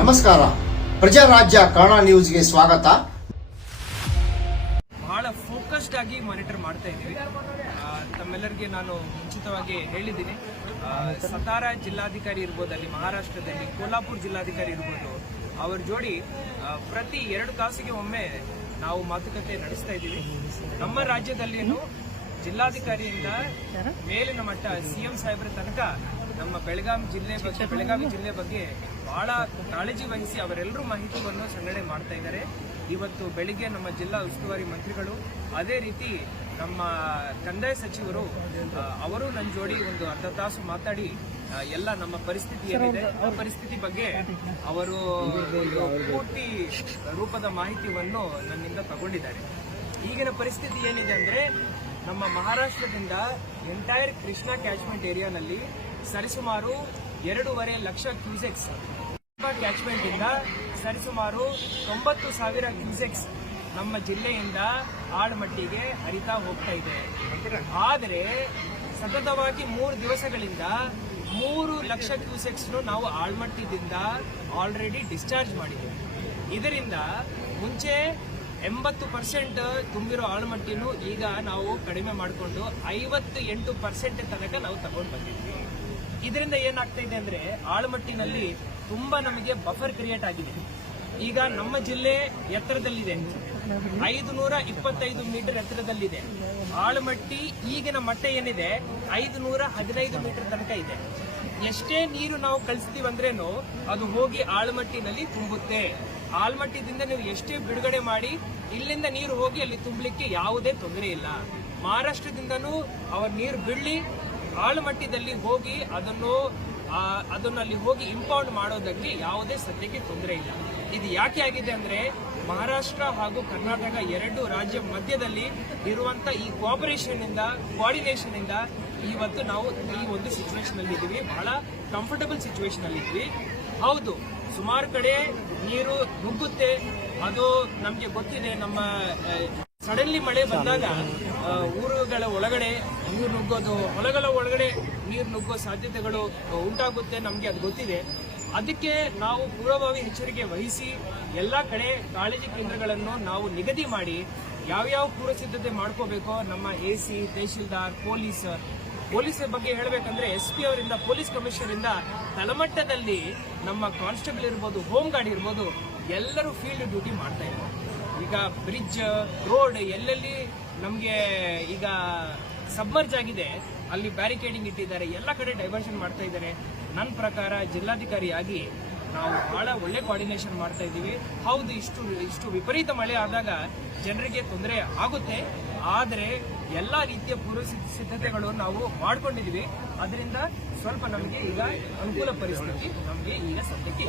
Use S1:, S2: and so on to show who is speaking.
S1: ನಮಸ್ಕಾರ. ಪ್ರಜಾರಾಜ್ಯ ಕನ್ನಡ ನ್ಯೂಸ್ಗೆ ಸ್ವಾಗತ.
S2: ಬಹಳ ಫೋಕಸ್ಡ್ ಆಗಿ ಮಾನಿಟರ್ ಮಾಡ್ತಾ ಇದ್ದೀವಿ. ತಮ್ಮೆಲ್ಲರಿಗೆ ನಾನು ಮುಂಚಿತವಾಗಿ ಹೇಳಿದ್ದೀನಿ. ಸತಾರ ಜಿಲ್ಲಾಧಿಕಾರಿ ಇರ್ಬೋದು, ಅಲ್ಲಿ ಮಹಾರಾಷ್ಟ್ರದಲ್ಲಿ ಕೋಲ್ಹಾಪುರ ಜಿಲ್ಲಾಧಿಕಾರಿ ಇರ್ಬೋದು, ಅವ್ರ ಜೋಡಿ ಪ್ರತಿ ಎರಡು ತಾಸಿಗೆ ಒಮ್ಮೆ ನಾವು ಮಾತುಕತೆ ನಡೆಸ್ತಾ ಇದ್ದೀವಿ. ನಮ್ಮ ರಾಜ್ಯದಲ್ಲಿಯೂ ಜಿಲ್ಲಾಧಿಕಾರಿಯಿಂದ ಮೇಲಿನ ಮಟ್ಟ ಸಿಎಂ ಸಾಹೇಬರ ತನಕ ನಮ್ಮ ಬೆಳಗಾವಿ ಜಿಲ್ಲೆ ಬಗ್ಗೆ, ಬೆಳಗಾವಿ ಜಿಲ್ಲೆ ಬಗ್ಗೆ ಬಹಳ ಕಾಳಜಿ ವಹಿಸಿ ಅವರೆಲ್ಲರೂ ಮಾಹಿತಿಯನ್ನು ಸಂಗ್ರಹಣೆ ಮಾಡ್ತಾ ಇದ್ದಾರೆ. ಇವತ್ತು ಬೆಳಿಗ್ಗೆ ನಮ್ಮ ಜಿಲ್ಲಾ ಉಸ್ತುವಾರಿ ಮಂತ್ರಿಗಳು, ಅದೇ ರೀತಿ ನಮ್ಮ ಕಂದಾಯ ಸಚಿವರು ಅವರು ನನ್ನ ಜೋಡಿ ಒಂದು ಅರ್ಧ ತಾಸು ಮಾತಾಡಿ ಎಲ್ಲ ನಮ್ಮ ಪರಿಸ್ಥಿತಿ ಏನಿದೆ ಆ ಪರಿಸ್ಥಿತಿ ಬಗ್ಗೆ ಅವರು ಒಂದು ಪೂರ್ತಿ ರೂಪದ ಮಾಹಿತಿಯನ್ನು ನನ್ನಿಂದ ತಗೊಂಡಿದ್ದಾರೆ. ಈಗಿನ ಪರಿಸ್ಥಿತಿ ಏನಿದೆ ಅಂದ್ರೆ ನಮ್ಮ ಮಹಾರಾಷ್ಟ್ರದಿಂದ ಎಂಟೈರ್ ಕೃಷ್ಣಾ ಕ್ಯಾಚ್ಮೆಂಟ್ ಏರಿಯಾನಲ್ಲಿ ಸರಿಸುಮಾರು ಎರಡೂವರೆ ಲಕ್ಷ ಕ್ಯೂಸೆಕ್ಸ್ ಕ್ಯಾಚ್ಮೆಂಟ್ ಇಂದ ಸರಿಸುಮಾರು ತೊಂಬತ್ತು ಸಾವಿರ ಕ್ಯೂಸೆಕ್ಸ್ ನಮ್ಮ ಜಿಲ್ಲೆಯಿಂದ ಆಳ್ಮಟ್ಟಿಗೆ ಹರಿತಾ ಹೋಗ್ತಾ ಇದೆ. ಆದರೆ ಸತತವಾಗಿ ಮೂರು ದಿವಸಗಳಿಂದ ಮೂರು ಲಕ್ಷ ಕ್ಯೂಸೆಕ್ಸ್ನು ನಾವು ಆಳ್ಮಟ್ಟಿದಿಂದ ಆಲ್ರೆಡಿ ಡಿಸ್ಚಾರ್ಜ್ ಮಾಡಿದ್ದೀವಿ. ಇದರಿಂದ ಮುಂಚೆ ಎಂಬತ್ತು ಪರ್ಸೆಂಟ್ ತುಂಬಿರೋ ಆಳ್ಮಟ್ಟಿನೂ ಈಗ ನಾವು ಕಡಿಮೆ ಮಾಡಿಕೊಂಡು ಐವತ್ತು ಎಂಟು ಪರ್ಸೆಂಟ್ ತನಕ ನಾವು ತಗೊಂಡು ಬಂದಿದ್ವಿ ಇದರಿಂದ ಏನಾಗ್ತಾ ಇದೆ ಅಂದ್ರೆ ಆಳ್ಮಟ್ಟಿನಲ್ಲಿ ತುಂಬಾ ನಮಗೆ ಬಫರ್ ಕ್ರಿಯೇಟ್ ಆಗಿದೆ. ಈಗ ನಮ್ಮ ಜಿಲ್ಲೆ ಎತ್ತರದಲ್ಲಿದೆ. ಐದು ನೂರ ಇಪ್ಪತ್ತೈದು ಮೀಟರ್ ಎತ್ತರದಲ್ಲಿದೆ. ಆಳುಮಟ್ಟಿ ಈಗಿನ ಮಟ್ಟ ಏನಿದೆ? ಐದು ನೂರ ಹದಿನೈದು ಮೀಟರ್ ತನಕ ಇದೆ. ಎಷ್ಟೇ ನೀರು ನಾವು ಕಳಿಸ್ತೀವಿ ಅಂದ್ರೇನು ಅದು ಹೋಗಿ ಆಳುಮಟ್ಟಿನಲ್ಲಿ ತುಂಬುತ್ತೆ. ಆಳ್ಮಟ್ಟಿದಿಂದ ನೀವು ಎಷ್ಟೇ ಬಿಡುಗಡೆ ಮಾಡಿ ಇಲ್ಲಿಂದ ನೀರು ಹೋಗಿ ಅಲ್ಲಿ ತುಂಬಲಿಕ್ಕೆ ಯಾವುದೇ ತೊಂದರೆ ಇಲ್ಲ. ಮಹಾರಾಷ್ಟ್ರದಿಂದನೂ ಅವ್ರ ನೀರು ಬಿಡ್ಲಿ ಆಳುಮಟ್ಟದಲ್ಲಿ ಹೋಗಿ ಅದನ್ನು ಅದನ್ನು ಅಲ್ಲಿ ಹೋಗಿ ಇಂಪೌಂಡ್ ಮಾಡೋದಕ್ಕೆ ಯಾವುದೇ ಸದ್ಯಕ್ಕೆ ತೊಂದರೆ ಇಲ್ಲ. ಇದು ಯಾಕೆ ಆಗಿದೆ ಅಂದ್ರೆ ಮಹಾರಾಷ್ಟ್ರ ಹಾಗೂ ಕರ್ನಾಟಕ ಎರಡು ರಾಜ್ಯ ಮಧ್ಯದಲ್ಲಿ ಇರುವಂತ ಈ ಕೋಆಪರೇಷನ್ ಇಂದ ಕೋಆರ್ಡಿನೇಷನ್ ಇಂದ ಇವತ್ತು ನಾವು ಈ ಒಂದು ಸಿಚುವೇಶನ್ ಅಲ್ಲಿ ಇದೀವಿ. ಬಹಳ ಕಂಫರ್ಟಬಲ್ ಸಿಚುವೇಶನ್ ಅಲ್ಲಿ ಇದ್ವಿ. ಹೌದು, ಸುಮಾರು ಕಡೆ ನೀರು ನುಗ್ಗುತ್ತೆ. ಅದು ನಮ್ಗೆ ಗೊತ್ತಿದೆ, ನಮ್ಮ ಸಡನ್ಲಿ ಮಳೆ ಬಂದಾಗ ಊರುಗಳ ಒಳಗಡೆ ನೀರು ನುಗ್ಗೋದು, ಹೊಲಗಳ ಒಳಗಡೆ ನೀರು ನುಗ್ಗೋ ಸಾಧ್ಯತೆಗಳು ಉಂಟಾಗುತ್ತೆ ನಮಗೆ ಅದು ಗೊತ್ತಿದೆ. ಅದಕ್ಕೆ ನಾವು ಪೂರ್ವಭಾವಿ ಎಚ್ಚರಿಕೆ ವಹಿಸಿ ಎಲ್ಲ ಕಡೆ ಕಾಳಜಿ ಕೇಂದ್ರಗಳನ್ನು ನಾವು ನಿಗದಿ ಮಾಡಿ ಯಾವ್ಯಾವ ಪೂರ್ವ ಸಿದ್ಧತೆ ಮಾಡ್ಕೋಬೇಕೋ ನಮ್ಮ ಎ ಸಿ, ತಹಶೀಲ್ದಾರ್ ಪೊಲೀಸ್ ಪೊಲೀಸರ ಬಗ್ಗೆ ಹೇಳಬೇಕಂದ್ರೆ ಎಸ್ ಪಿ ಅವರಿಂದ, ಪೊಲೀಸ್ ಕಮಿಷನರ್ ಇಂದ ತಳಮಟ್ಟದಲ್ಲಿ ನಮ್ಮ ಕಾನ್ಸ್ಟೇಬಲ್ ಇರ್ಬೋದು, ಹೋಮ್ ಗಾರ್ಡ್ ಇರ್ಬೋದು, ಎಲ್ಲರೂ ಫೀಲ್ಡ್ ಡ್ಯೂಟಿ ಮಾಡ್ತಾ ಇದ್ದಾರೆ. ಈಗ ಬ್ರಿಡ್ಜ್, ರೋಡ್ ಎಲ್ಲೆಲ್ಲಿ ನಮಗೆ ಈಗ ಸಬ್ಮರ್ಜ್ ಆಗಿದೆ ಅಲ್ಲಿ ಬ್ಯಾರಿಕೇಡಿಂಗ್ ಇಟ್ಟಿದ್ದಾರೆ, ಎಲ್ಲ ಕಡೆ ಡೈವರ್ಷನ್ ಮಾಡ್ತಾ ಇದ್ದಾರೆ. ನನ್ನ ಪ್ರಕಾರ ಜಿಲ್ಲಾಧಿಕಾರಿಯಾಗಿ ನಾವು ಬಹಳ ಒಳ್ಳೆ ಕೋಆರ್ಡಿನೇಷನ್ ಮಾಡ್ತಾ ಇದ್ದೀವಿ. ಹೌದು, ಇಷ್ಟು ಇಷ್ಟು ವಿಪರೀತ ಮಳೆ ಆದಾಗ ಜನರಿಗೆ ತೊಂದರೆ ಆಗುತ್ತೆ. ಆದರೆ ಎಲ್ಲ ರೀತಿಯ ಪೂರ್ವ ಸಿದ್ಧ- ಸಿದ್ಧತೆಗಳು ನಾವು ಮಾಡ್ಕೊಂಡಿದ್ದೀವಿ. ಅದರಿಂದ ಸ್ವಲ್ಪ ನಮಗೆ ಈಗ ಅನುಕೂಲ ಪರಿಸ್ಥಿತಿ ನಮಗೆ ಈಗ ಸದ್ಯಕ್ಕೆ